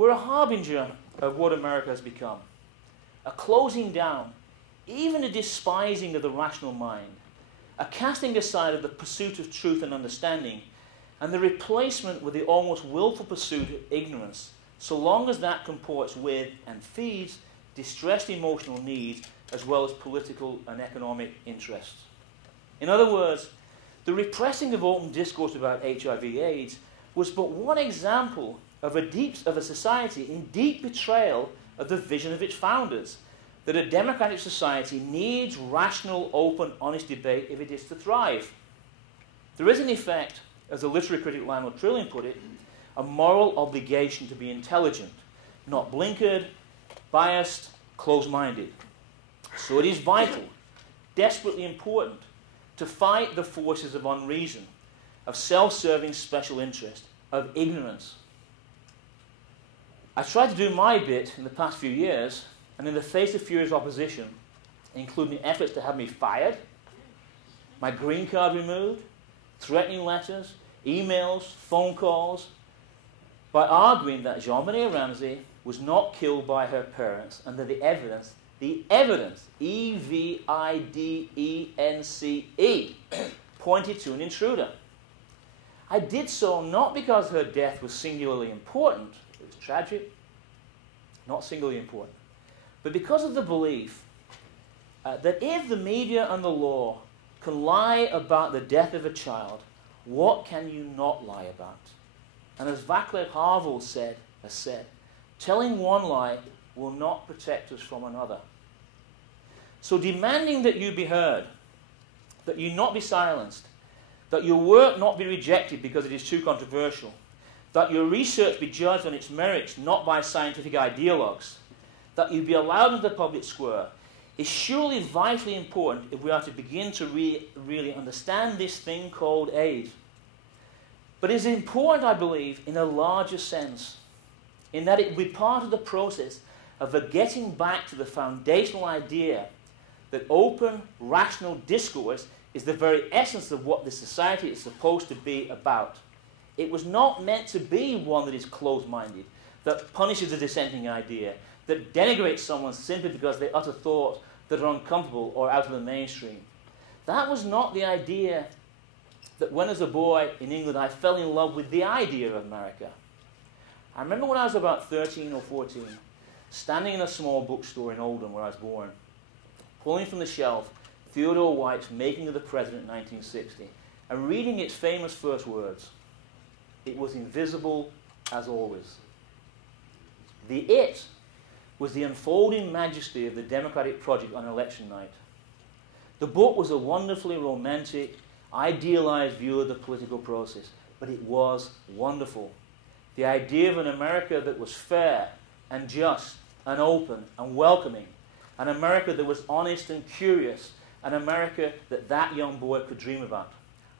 were a harbinger of what America has become. A closing down, even a despising of the rational mind, a casting aside of the pursuit of truth and understanding, and the replacement with the almost willful pursuit of ignorance, so long as that comports with and feeds distressed emotional needs as well as political and economic interests. In other words, the repressing of open discourse about HIV/AIDS was but one example of a society in deep betrayal of the vision of its founders, that a democratic society needs rational, open, honest debate if it is to thrive. There is, in effect, as the literary critic Lionel Trilling put it, a moral obligation to be intelligent, not blinkered, biased, closed-minded. So it is vital, desperately important, to fight the forces of unreason, of self-serving special interest, of ignorance. I tried to do my bit in the past few years, and in the face of furious opposition, including efforts to have me fired, my green card removed, threatening letters, emails, phone calls, by arguing that Jean-Benet Ramsey was not killed by her parents and that the evidence, E-V-I-D-E-N-C-E, pointed to an intruder. I did so not because her death was singularly important, it was tragic, not singularly important, but because of the belief that if the media and the law can lie about the death of a child, what can you not lie about? And as Václav Havel has said, telling one lie will not protect us from another. So demanding that you be heard, that you not be silenced, that your work not be rejected because it is too controversial, that your research be judged on its merits, not by scientific ideologues, that you be allowed into the public square, is surely vitally important if we are to begin to really understand this thing called AIDS. But it is important, I believe, in a larger sense, in that it will be part of the process of getting back to the foundational idea that open, rational discourse is the very essence of what this society is supposed to be about. It was not meant to be one that is closed-minded, that punishes a dissenting idea, that denigrates someone simply because they utter thoughts that are uncomfortable or out of the mainstream. That was not the idea that when as a boy in England I fell in love with the idea of America. I remember when I was about 13 or 14, standing in a small bookstore in Oldham where I was born, pulling from the shelf Theodore White's Making of the President in 1960, and reading its famous first words. It was invisible as always. The it was the unfolding majesty of the democratic project on election night. The book was a wonderfully romantic, idealized view of the political process, but it was wonderful. The idea of an America that was fair and just and open and welcoming, an America that was honest and curious, an America that young boy could dream about.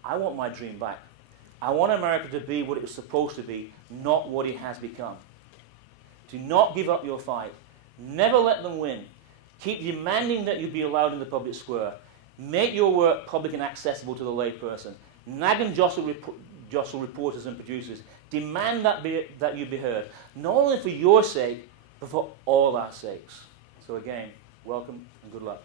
I want my dream back. I want America to be what it was supposed to be, not what it has become. Do not give up your fight. Never let them win. Keep demanding that you be allowed in the public square. Make your work public and accessible to the layperson. Nag and jostle reporters and producers. Demand that you be heard, not only for your sake, but for all our sakes. So again, welcome and good luck.